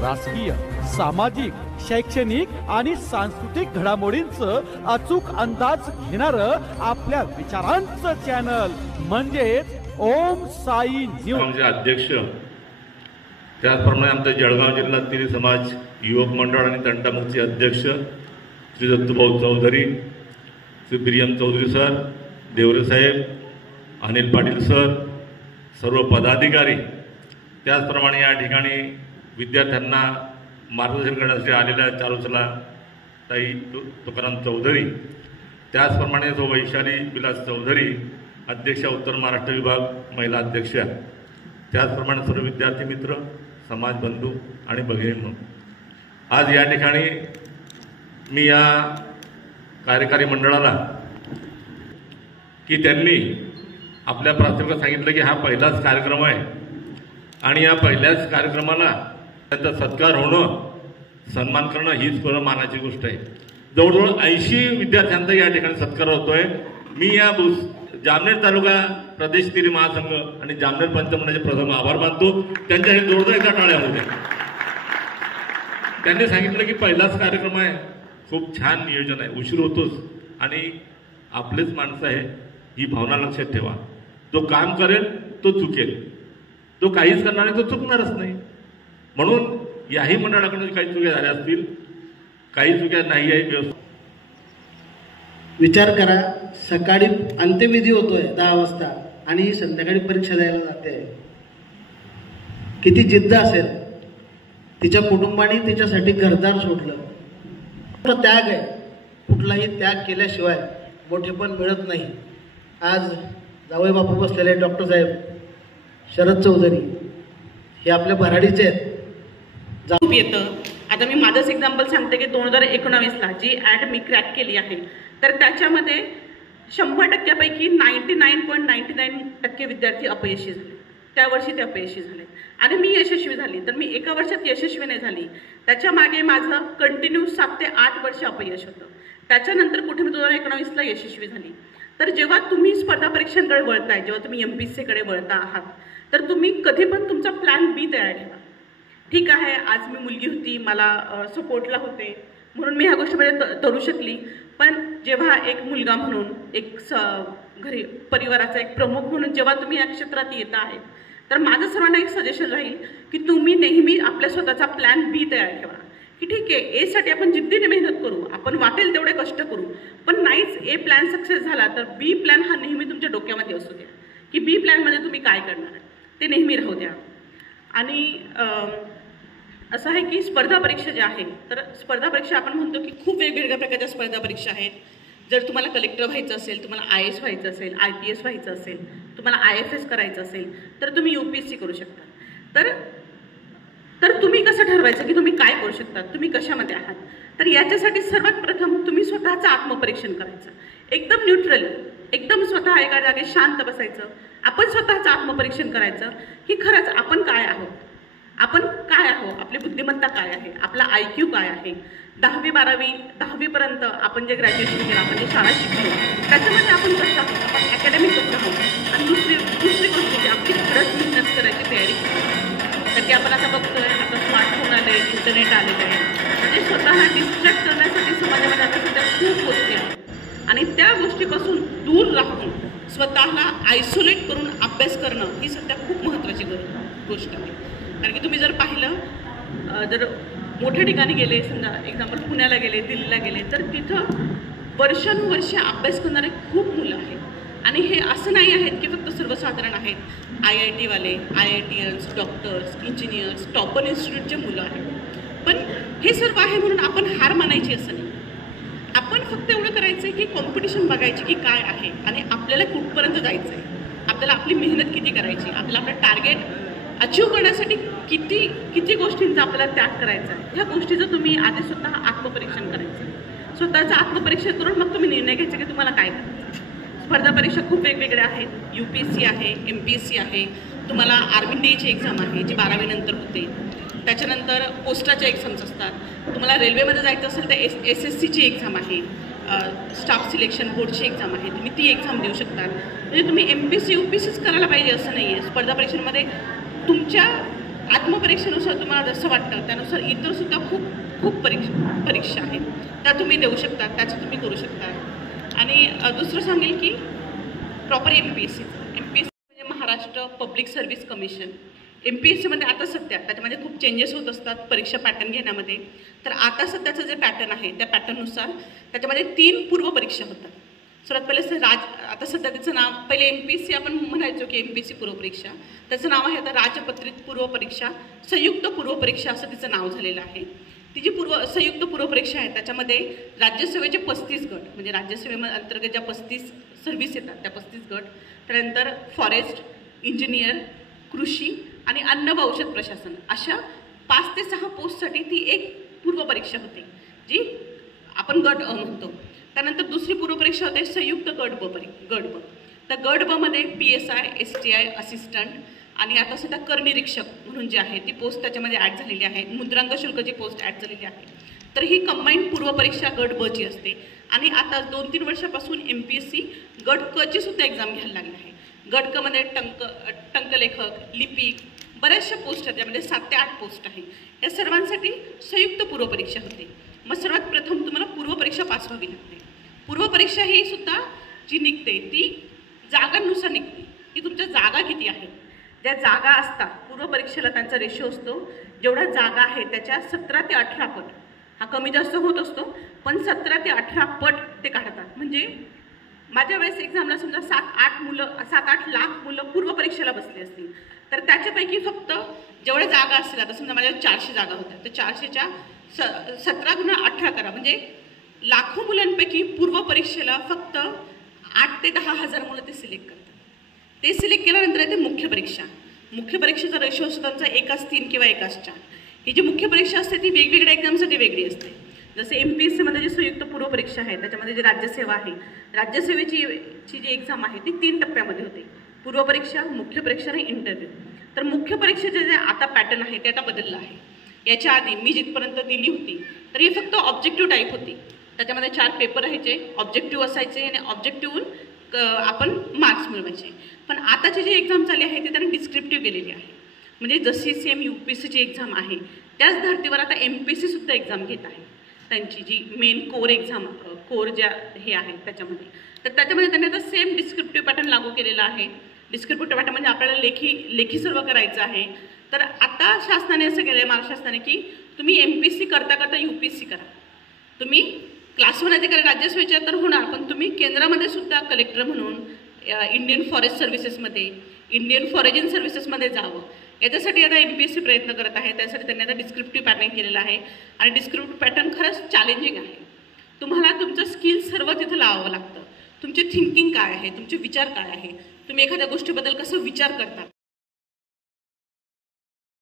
राजकीय, सामाजिक, शैक्षणिक आणि सांस्कृतिक घडामोडींचं अचूक अंदाज घेणारं आपल्या विचारांचं चॅनल म्हणजेच ओम साई न्यूज. अध्यक्ष त्याचप्रमाणे आमच्या जळगाव जिल्हा तिरी समाज युवक मंडळ आणि तंटामुक्ती अध्यक्ष श्री दत्तूभाऊ चौधरी, श्री प्रियम चौधरी सर, देवरे साहेब, अनिल पाटील सर, सर्व पदाधिकारी, त्याचप्रमाणे या ठिकाणी विद्यार्थ्यांना मार्गदर्शन करण्यासाठी आलेल्या चारुचला ताई तुकाराम चौधरी, त्याचप्रमाणे जो वैशाली विलास चौधरी अध्यक्षा उत्तर महाराष्ट्र विभाग महिला अध्यक्षा, त्याचप्रमाणे सर्व विद्यार्थी मित्र, समाज बंधू आणि भगिनींनो, आज या ठिकाणी मी या कार्यकारी मंडळाला की त्यांनी आपल्या प्रास्ताविकात सांगितलं की हा पहिलाच कार्यक्रम आहे आणि या पहिल्याच कार्यक्रमाला त्यांचा सत्कार होणं, सन्मान करणं हीच खरं मानाची गोष्ट आहे. जवळजवळ 80 विद्यार्थ्यांचा या ठिकाणी सत्कार होतोय. मी या जामनेर तालुका प्रदेश तिरी महासंघ आणि जामनेर पंचमंडळाचे प्रथम आभार मानतो. त्यांच्या हे जोरदार एका टाळ्या होत्या. त्यांनी सांगितलं की पहिलाच कार्यक्रम आहे, खूप छान नियोजन आहे, उशीर होतोच आणि आपलेच माणसं आहे ही भावना लक्षात ठेवा. जो काम करेल तो चुकेल, जो काहीच करणार नाही तो चुकणारच नाही. म्हणून याही मंडळाकडून काही चुक्या झाल्या असतील, काही चुक्या नाही आहे. विचार करा, सकाळी अंत्यविधी होतोय 10 वाजता आणि संध्याकाळी परीक्षा द्यायला जाते. किती जिद्द असेल. तिच्या कुटुंबाने तिच्यासाठी घरदार सोडलं. त्याग आहे. कुठलाही त्याग केल्याशिवाय मोठेपण मिळत नाही. आज जावई बापू बसलेले डॉक्टर साहेब शरद चौधरी हे आपल्या भराडीचे आहेत. खूप येतं. आता मी माझंच एक्झाम्पल सांगते की 2019ला जी ॲड मी क्रॅक केली आहे तर त्याच्यामध्ये 100%पैकी 99.99% विद्यार्थी अपयशी झाले. त्या वर्षी ते अपयशी झाले आणि मी यशस्वी झाली. तर मी एका वर्षात यशस्वी नाही झाली, त्याच्या मागे माझं कंटिन्यू 7 ते 8 वर्ष अपयश होतं. त्याच्यानंतर कुठे मी 2019ला यशस्वी झाली. तर जेव्हा तुम्ही स्पर्धा परीक्षांकडे वळताय, जेव्हा तुम्ही MPSCकडे वळता आहात, तर तुम्ही कधी पण तुमचा प्लॅन बी तयार ठेवा. ठीक आहे, आज मी मुलगी होती, मला सपोर्टला होते म्हणून मी ह्या गोष्टीमध्ये तरू शकली. पण जेव्हा एक मुलगा म्हणून, एक घरी परिवाराचा एक प्रमुख म्हणून जेव्हा तुम्ही या क्षेत्रात येत आहेत, तर माझं सर्वांना एक सजेशन राहील की तुम्ही नेहमी आपल्या स्वतःचा प्लॅन बी तयार ठेवा. की ठीक आहे, एसाठी आपण जिद्दीने मेहनत करू, आपण वाटेल तेवढे कष्ट करू, पण नाहीच ए प्लॅन सक्सेस झाला तर बी प्लॅन हा नेहमी तुमच्या डोक्यामध्ये असू द्या की बी प्लॅनमध्ये तुम्ही काय करणार आहे ते नेहमी राहू द्या. आणि असं आहे की स्पर्धा परीक्षा ज्या आहेत, तर स्पर्धा परीक्षा आपण म्हणतो की खूप वेगवेगळ्या प्रकारच्या स्पर्धा परीक्षा आहेत. जर तुम्हाला कलेक्टर व्हायचं असेल, तुम्हाला IAS व्हायचं असेल, IPS व्हायचं असेल, तुम्हाला IFS करायचं असेल, तर तुम्ही UPSC करू शकता. तर तुम्ही कसं ठरवायचं की तुम्ही काय करू शकता, तुम्ही कशामध्ये आहात. तर याच्यासाठी सर्वात प्रथम तुम्ही स्वतःचं आत्मपरीक्षण करायचं. एकदम न्यूट्रल, एकदम स्वतः एका जागी शांत बसायचं. आपण स्वतःचं आत्मपरीक्षण करायचं की खरंच आपण काय आहोत, आपण काय आहोत, आपली बुद्धिमत्ता काय आहे, आपला IQ काय आहे. 10वी 12वी 10वीपर्यंत आपण जे ग्रॅज्युएशन केलं, आपण जे शाळा शिकलो, त्याच्यामध्ये आपण कसं आहोत, आपण अकॅडमिक कसं आहोत. आणि दुसरी गोष्ट की आपली खरंच मेहनत करायची तयारी करायची. तर की आपण आता बघतोय, आता स्मार्टफोन आले, इंटरनेट आलेलं आहे, म्हणजे स्वतःला डिस्ट्रॅक्ट करण्यासाठी समाजामध्ये आता सध्या खूप गोष्टी आहेत आणि त्या गोष्टीपासून दूर राहून स्वतःला आयसोलेट करून अभ्यास करणं ही सध्या खूप महत्त्वाची गोष्ट आहे. कारण की तुम्ही जर पाहिलं, जर मोठ्या ठिकाणी गेले, समजा एक्झाम्पल पुण्याला गेले, दिल्लीला गेले, तर तिथं वर्षानुवर्षे अभ्यास करणारे खूप मुलं आहेत. आणि हे असं नाही आहेत की फक्त सर्वसाधारण आहेत. IIT वाले, IITians, डॉक्टर्स, इंजिनियर्स, टॉपर इन्स्टिट्यूटचे मुलं आहेत. पण हे सर्व आहे म्हणून आपण हार मानायची असं नाही. आपण फक्त एवढं करायचं आहे की कॉम्पिटिशन बघायची की काय आहे आणि आपल्याला कुठपर्यंत जायचं आहे, आपल्याला आपली मेहनत किती करायची, आपल्याला आपलं टार्गेट अचीव करण्यासाठी किती गोष्टींचा आपल्याला त्याग करायचा आहे. ह्या गोष्टीचं तुम्ही आधी स्वतः आत्मपरीक्षण करायचं. स्वतःचं आत्मपरीक्षण करून मग तुम्ही निर्णय घ्यायचा की तुम्हाला काय करायचं. स्पर्धा परीक्षा खूप वेगवेगळ्या आहेत. UPSC आहे, MPSC आहे, तुम्हाला आर्मी एक्झाम आहे जी 12वी नंतर होते. त्याच्यानंतर पोस्टाच्या एक्झाम्स असतात. तुम्हाला रेल्वेमध्ये जायचं असेल तर SSCची एक्झाम आहे, स्टाफ सिलेक्शन बोर्डची एक्झाम आहे, तुम्ही ती एक्झाम देऊ शकता. म्हणजे तुम्ही MPSC UPSCच करायला पाहिजे असं नाही आहे. स्पर्धा परीक्षांमध्ये तुमच्या आत्मपरीक्षेनुसार तुम्हाला जसं वाटतं त्यानुसार इतर सुद्धा खूप परीक्षा आहेत, त्या तुम्ही देऊ शकता, त्याचं तुम्ही करू शकता. आणि दुसरं सांगेल की प्रॉपर MPSC म्हणजे महाराष्ट्र पब्लिक सर्व्हिस कमिशन. MPSCमध्ये आता सध्या त्याच्यामध्ये खूप चेंजेस होत असतात परीक्षा पॅटर्न घेण्यामध्ये. तर आता सध्याचं जे पॅटर्न आहे त्या पॅटर्ननुसार त्याच्यामध्ये 3 पूर्वपरीक्षा होतात. सर्वात पहिले आता सध्या त्याचं नाव, पहिले MPSC आपण म्हणायचो की MPSC पूर्वपरीक्षा, त्याचं नाव आहे आता राजपत्रित पूर्वपरीक्षा संयुक्त पूर्वपरीक्षा असं तिचं नाव झालेलं आहे. ती जी संयुक्त पूर्वपरीक्षा आहे त्याच्यामध्ये राज्यसेवेचे 35 गट, म्हणजे राज्यसेवेअंतर्गत ज्या 35 सर्व्हिस येतात त्या 35 गट, त्यानंतर फॉरेस्ट, इंजिनियर, कृषी आणि अन्न व औषध प्रशासन अशा 5 ते 6 पोस्टसाठी ती एक पूर्वपरीक्षा होते जी आपण गट अ म्हणतो. त्यानंतर दुसरी पूर्वपरीक्षा होते संयुक्त गट ब. तर गट ब मध्ये PSI, STI असिस्टंट आणि आता सध्या करनिरीक्षक म्हणून जे आहे ती पोस्ट त्याच्यामध्ये ॲड झालेली आहे. मुद्रांक शुल्कची पोस्ट ॲड झालेली आहे. तर ही कंबाईंड पूर्वपरीक्षा गट ब ची असते. आणि आता 2-3 वर्षापासून MPSC गट क ची सुद्धा एक्झाम घ्यायला लागली आहे. गट क मध्ये टंकलेखक, लिपिक बऱ्याचशा पोस्ट आहेत, त्यामध्ये 7 ते 8 पोस्ट आहे. या सर्वांसाठी संयुक्त पूर्वपरीक्षा होते. मग सर्वात प्रथम तुम्हाला पूर्वपरीक्षा पास व्हावी लागते. पूर्वपरीक्षा ही सुद्धा जी निघते ती जागांनुसार निघते की तुमच्या जागा किती आहेत. ज्या जागा असतात पूर्वपरीक्षेला त्यांचा रेशो असतो, जेवढ्या जागा आहेत त्याच्या 17 ते 18 पट, हा कमी जास्त होत असतो पण 17 ते 18 पट ते काढतात. म्हणजे माझ्या वेळेस एक्झामला समजा 7-8 लाख मुलं पूर्वपरीक्षेला बसली असतील, तर त्याच्यापैकी फक्त जेवढ्या जागा असतील, आता समजा माझ्या 400 जागा होत्या, तर 400च्या 17 × 18 करा, म्हणजे लाखो मुलांपैकी पूर्वपरीक्षेला फक्त 8 ते 10 हजार मुलं ते सिलेक्ट करतात. ते सिलेक्ट केल्यानंतर येते मुख्य परीक्षा. मुख्य परीक्षेचा रेशो असतो त्यांचा 1:3 किंवा 1:4. ही जी मुख्य परीक्षा असते ती वेगवेगळ्या एक्झामसाठी वेगळी असते. जसं MPSCमध्ये जी संयुक्त पूर्वपरीक्षा आहे त्याच्यामध्ये जी राज्यसेवा आहे, राज्यसेवेची जी एक्झाम आहे ती 3 टप्प्यामध्ये होते, पूर्वपरीक्षा, मुख्य परीक्षा आणि इंटरव्ह्यू. तर मुख्य परीक्षेचे जे आता पॅटर्न आहे ते आता बदललं आहे. याच्या आधी मी जिथपर्यंत दिली होती तर ही फक्त ऑब्जेक्टिव्ह टाईप होती. त्याच्यामध्ये 4 पेपर राहायचे, ऑब्जेक्टिव्ह असायचे आणि ऑब्जेक्टिव्हहून आपण मार्क्स मिळवायचे. पण आताची जी एक्झाम चालली आहे ती त्यांनी डिस्क्रिप्टिव्ह केलेली आहे. म्हणजे जशी सेम UPSCची एक्झाम आहे त्याच धर्तीवर आता MPSC सुद्धा एक्झाम घेत आहे. त्यांची जी मेन कोर एक्झाम, कोर ज्या हे आहे त्याच्यामध्ये, तर त्याच्यामध्ये त्यांनी आता सेम डिस्क्रिप्टिव्ह पॅटर्न लागू केलेला आहे. डिस्क्रिप्टिव्ह पॅटर्न म्हणजे आपल्याला लेखी सर्व करायचं आहे. तर आता शासनाने असं केलं आहे, महाराष्ट्र शासनाने, की तुम्ही MPSC करता UPSC करा. तुम्ही क्लास 1 अधिकारी राज्यसेवेच्या तर होणार, पण तुम्ही केंद्रामध्ये सुद्धा कलेक्टर म्हणून इंडियन फॉरेस्ट सर्व्हिसेसमध्ये, इंडियन फॉरेजिन सर्व्हिसेसमध्ये जावं. याच्यासाठी आता MPSC प्रयत्न करत आहे. त्यासाठी त्यांनी आता डिस्क्रिप्टिव्ह पॅटर्न केलेलं आहे. आणि डिस्क्रिप्टिव्ह पॅटर्न खरंच चॅलेंजिंग आहे. तुम्हाला तुमचं स्किल सर्व तिथं लावावं लागतं. तुमचे थिंकिंग काय आहे, तुमचे विचार काय आहे, तुम्ही एखाद्या गोष्टीबद्दल कसं विचार करता,